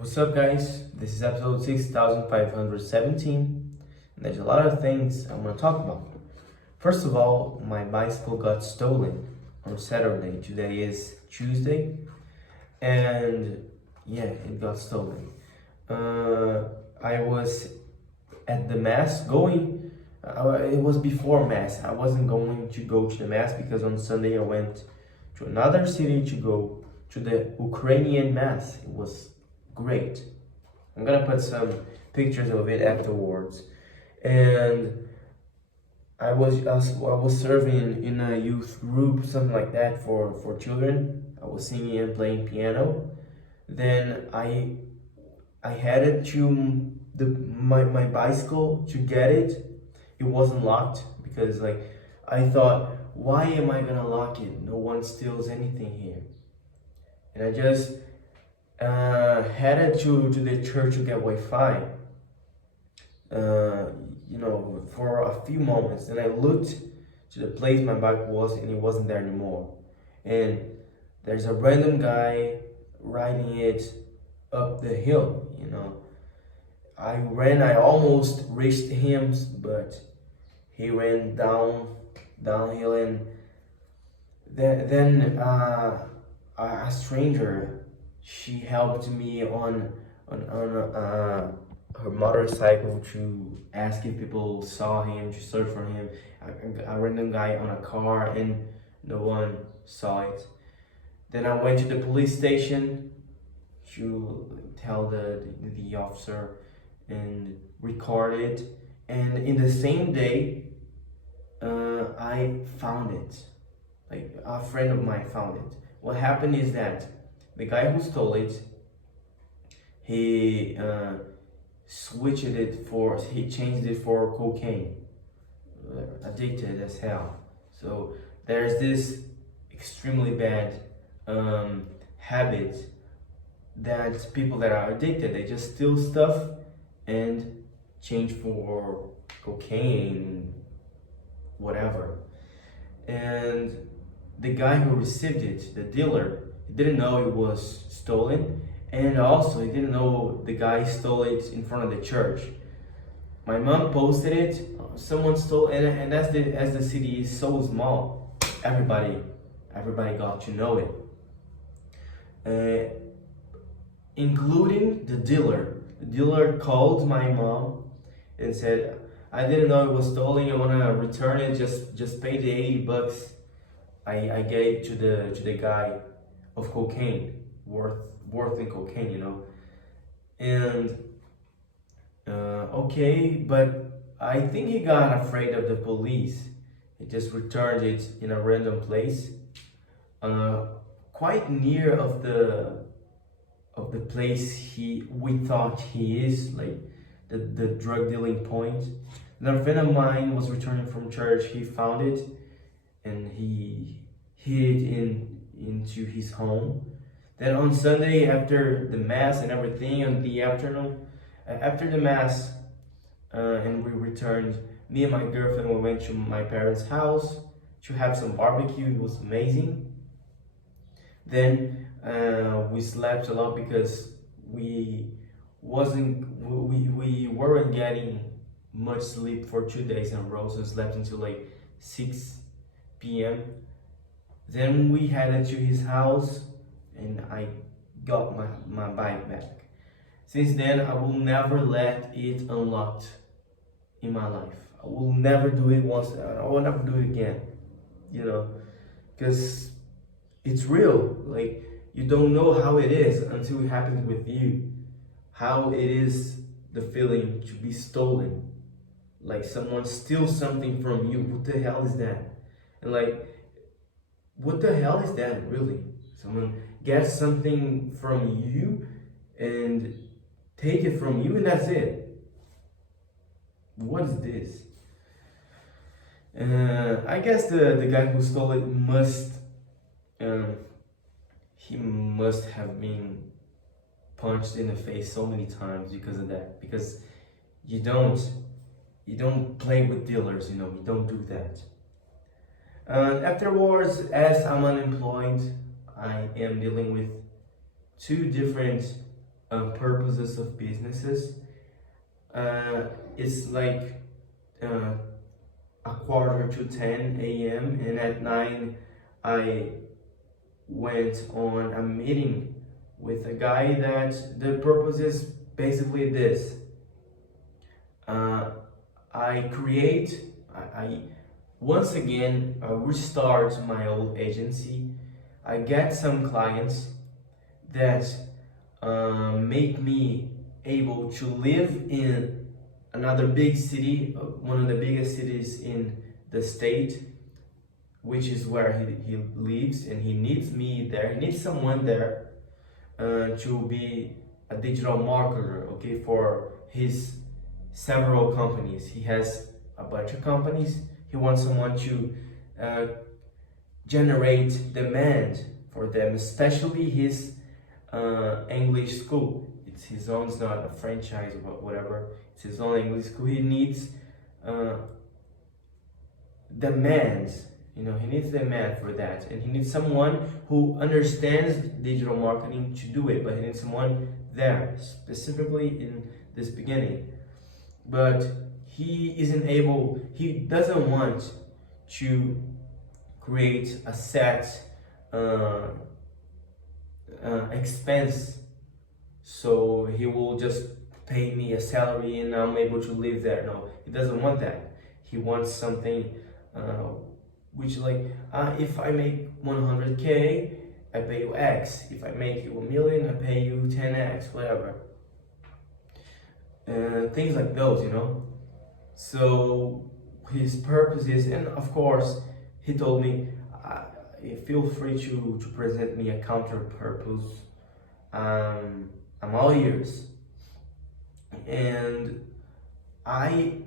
What's up, guys? This is episode 6517, and there's a lot of things I'm gonna talk about. First of all, my bicycle got stolen on Saturday. Today is Tuesday, and yeah, it got stolen. I was at the mass going, it was before mass. I wasn't going to go to the mass because on Sunday I went to another city to go to the Ukrainian mass. It was great. I'm gonna put some pictures of it afterwards. And I was serving in a youth group, something like that for children. I was singing and playing piano. Then I headed to my bicycle to get it. It wasn't locked because I thought, why am I gonna lock it? No one steals anything here. And I just headed to the church to get Wi-Fi. For a few moments. Then I looked to the place my bike was, and it wasn't there anymore. And there's a random guy riding it up the hill. I almost reached him, but he ran downhill, and then a stranger, she helped me on her motorcycle to ask if people saw him, to search for him. A random guy on a car, and no one saw it. Then I went to the police station to tell the officer and record it. And in the same day, I found it. Like, a friend of mine found it. What happened is that the guy who stole it, he changed it for cocaine. Addicted as hell. So there's this extremely bad habit that people that are addicted, they just steal stuff and change for cocaine, whatever. And the guy who received it, the dealer, he didn't know it was stolen, and also he didn't know the guy stole it in front of the church. My mom posted it, someone stole it, and as the city is so small, everybody got to know it. Including the dealer. The dealer called my mom and said, I didn't know it was stolen, I wanna return it, just pay the $80 I gave to the guy of cocaine, worth in cocaine, And okay, but I think he got afraid of the police. He just returned it in a random place, quite near of the place we thought he is, like the drug dealing point. And a friend of mine was returning from church. He found it, and he hid it into his home. Then on Sunday, after the mass and everything, in the afternoon, after the mass, and we returned, me and my girlfriend, we went to my parents' house to have some barbecue. It was amazing. Then we slept a lot because we weren't getting much sleep for 2 days in a row, so slept until like 6 p.m. Then we headed to his house, and I got my bike back. Since then, I will never let it unlocked in my life. I will never do it once. I will never do it again. Because it's real. Like, you don't know how it is until it happens with you. How it is, the feeling to be stolen. Like someone steals something from you. What the hell is that? And what the hell is that, really? Someone gets something from you and take it from you, and that's it. What is this? I guess the guy who stole it must have been punched in the face so many times because of that. Because you don't play with dealers, you don't do that. Afterwards, as I'm unemployed, I am dealing with two different purposes of businesses. It's like uh, a quarter to 10 a.m. and at 9 I went on a meeting with a guy that the purpose is basically this. Uh, I create, I once again restart my old agency. I get some clients that make me able to live in another big city, one of the biggest cities in the state, which is where he lives, and he needs me there. He needs someone there to be a digital marketer, okay, for his several companies. He has a bunch of companies. He wants someone to generate demand for them, especially his English school. It's his own, it's not a franchise or whatever. It's his own English school. He needs demands. You know, he needs demand for that, and he needs someone who understands digital marketing to do it. But he needs someone there, specifically in this beginning. But he isn't able. He doesn't want to create a set expense, so he will just pay me a salary and I'm able to live there. No, he doesn't want that. He wants something which like if I make 100K, I pay you X. If I make you 1 million, I pay you 10X, whatever. Things like those, you know. So his purpose is, and of course, he told me, feel free to present me a counter purpose. I'm all ears. And I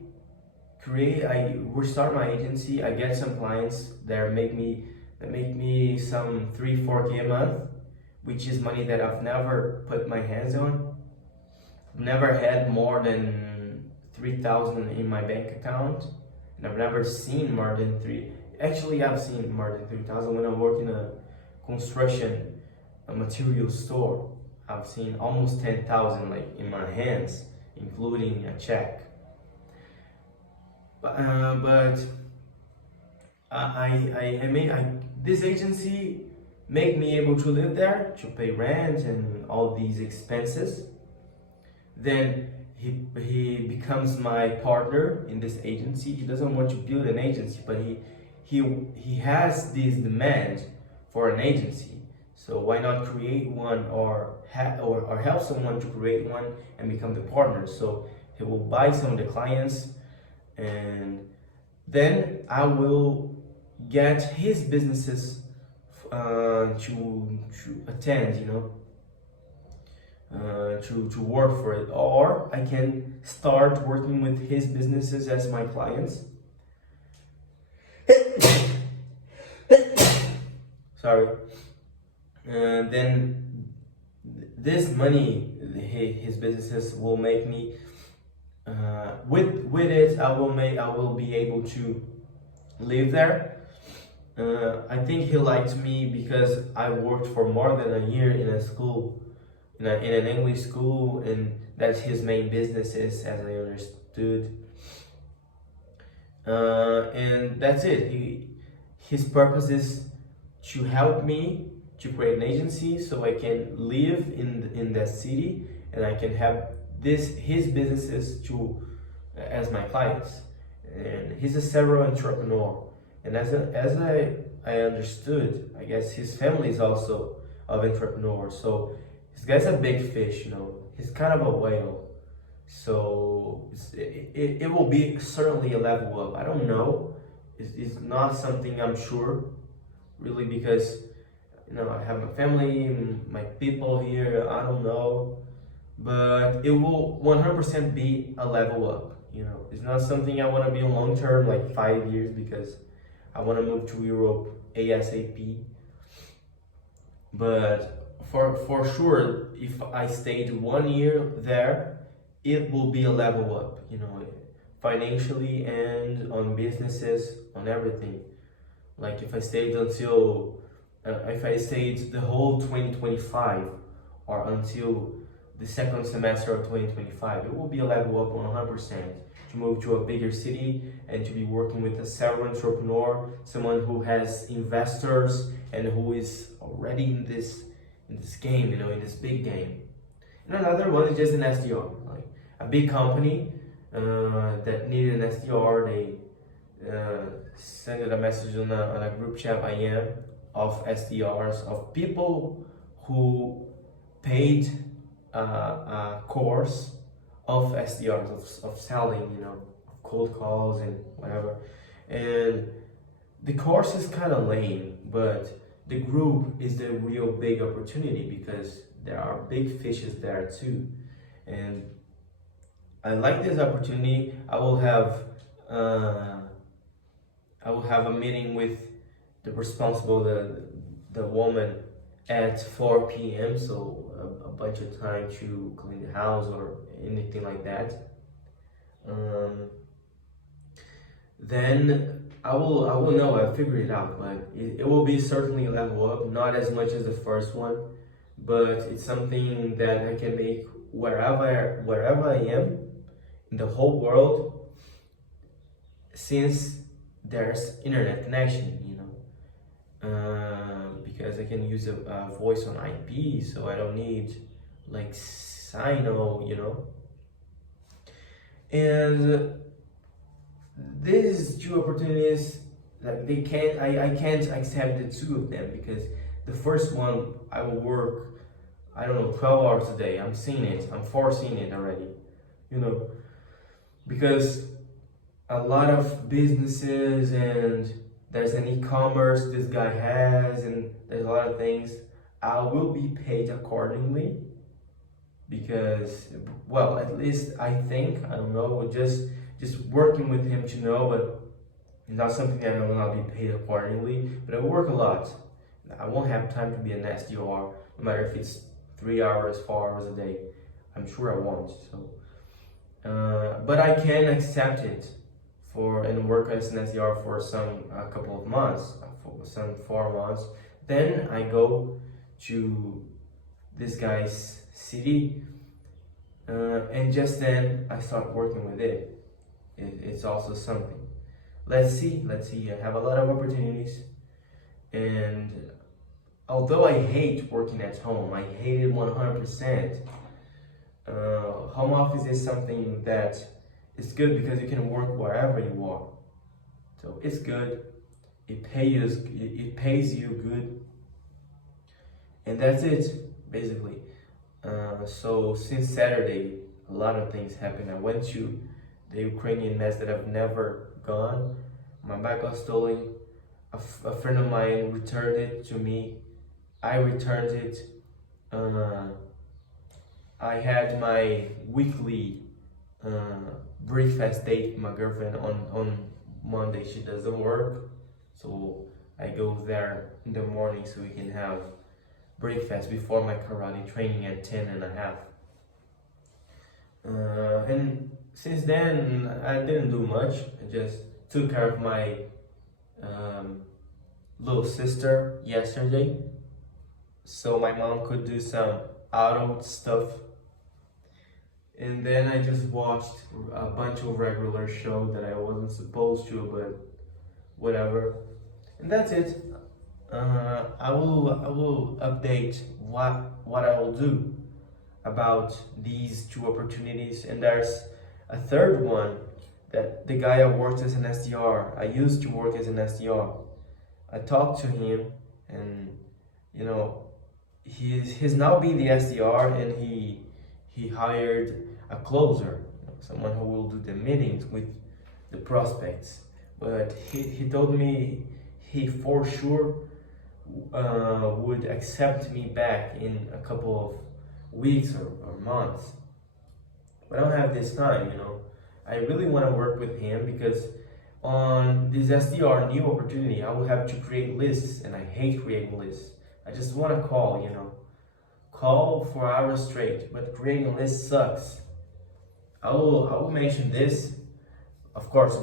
restart my agency. I get some clients that make me some 3-4K a month, which is money that I've never put my hands on. Never had more than 3,000 in my bank account, and I've never seen more than three. Actually, I've seen more than 3,000 when I work in a construction, a material store. I've seen almost 10,000 like in my hands, including a check. But this agency made me able to live there, to pay rent and all these expenses. Then he becomes my partner in this agency. He doesn't want to build an agency, but he has this demand for an agency. So why not create one, or help someone to create one and become the partner? So he will buy some of the clients, and then I will get his businesses to attend, you know, to work for it, or I can start working with his businesses as my clients. Sorry. Then this money, his businesses will make me. With it, I will be able to live there. I think he liked me because I worked for more than a year in a school, in an English school, and that's his main business is, as I understood. And that's it. His purpose is to help me to create an agency so I can live in that city, and I can have his businesses to as my clients. And he's a serial entrepreneur, and as I understood, I guess his family is also of entrepreneurs. So this guy's a big fish, you know. He's kind of a whale. So it will be certainly a level up. I don't know. It's not something I'm sure, really, because you know I have my family, my people here. I don't know, but it will 100% be a level up. You know, it's not something I want to be in long term, like 5 years, because I want to move to Europe ASAP. But for sure, if I stayed 1 year there, it will be a level up, you know, financially and on businesses, on everything. Like if I stayed until, if I stayed the whole 2025, or until the second semester of 2025. It will be a level up 100% to move to a bigger city and to be working with a serial entrepreneur, someone who has investors and who is already in this game, you know, in this big game. And another one is just an SDR, like a big company that needed an SDR. They sent a message on a group chat I am of SDRs, of people who paid a course of SDRs, of selling, you know, of cold calls and whatever. And the course is kind of lame, but the group is the real big opportunity because there are big fishes there too. And I like this opportunity. I will have a meeting with the responsible, the woman at 4 p.m. So a bunch of time to clean the house or anything like that. Then I will know. I'll figure it out, but it will be certainly a level up. Not as much as the first one, but it's something that I can make wherever I am in the whole world, since there's internet connection, you know, because I can use a voice on IP, so I don't need like Sino, you know. And these two opportunities, like I can't accept the two of them because the first one I will work, I don't know, 12 hours a day. I'm foreseeing it already, you know, because a lot of businesses and there's an e-commerce this guy has and there's a lot of things. I will be paid accordingly because, well, at least I think, I don't know, just working with him to know, but it's not something that I will not be paid accordingly. But I work a lot. I won't have time to be an SDR, no matter if it's 3 hours, 4 hours a day. I'm sure I won't. So, but I can accept it and work as an SDR for a couple of months, for some 4 months. Then I go to this guy's city, and just then I start working with it. It's also something. Let's see. I have a lot of opportunities, and although I hate working at home, I hate it 100%. Home office is something that is good because you can work wherever you are. So it's good. It pays you good, and that's it basically. So since Saturday, a lot of things happened. I went to the Ukrainian mess that I've never gone. My bag got stolen. A friend of mine returned it to me. I returned it. I had my weekly breakfast date with my girlfriend on Monday. She doesn't work, so I go there in the morning so we can have breakfast before my karate training at 10:30. And since then, I didn't do much. I just took care of my little sister yesterday, so my mom could do some adult stuff. And then I just watched a bunch of regular show that I wasn't supposed to, but whatever. And that's it. I will update what I will do about these two opportunities. And there's a third one, that the guy I worked as an SDR. I used to work as an SDR. I talked to him, and you know, he's now being the SDR, and he hired a closer, someone who will do the meetings with the prospects. But he told me he for sure would accept me back in a couple of weeks or months. But I don't have this time, you know. I really want to work with him because on this SDR new opportunity, I will have to create lists, and I hate creating lists. I just want to call, you know. Call for hours straight, but creating lists sucks. I will mention this, of course,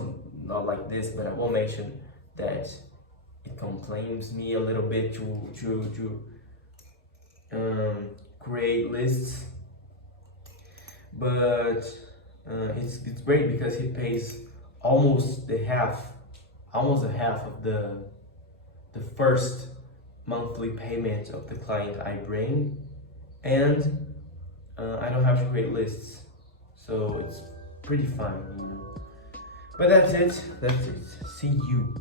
not like this, but I will mention that it complains me a little bit to create lists, but it's great because he pays almost a half of the first monthly payment of the client I bring, and I don't have to create lists, so it's pretty fun, you know. But that's it. See you.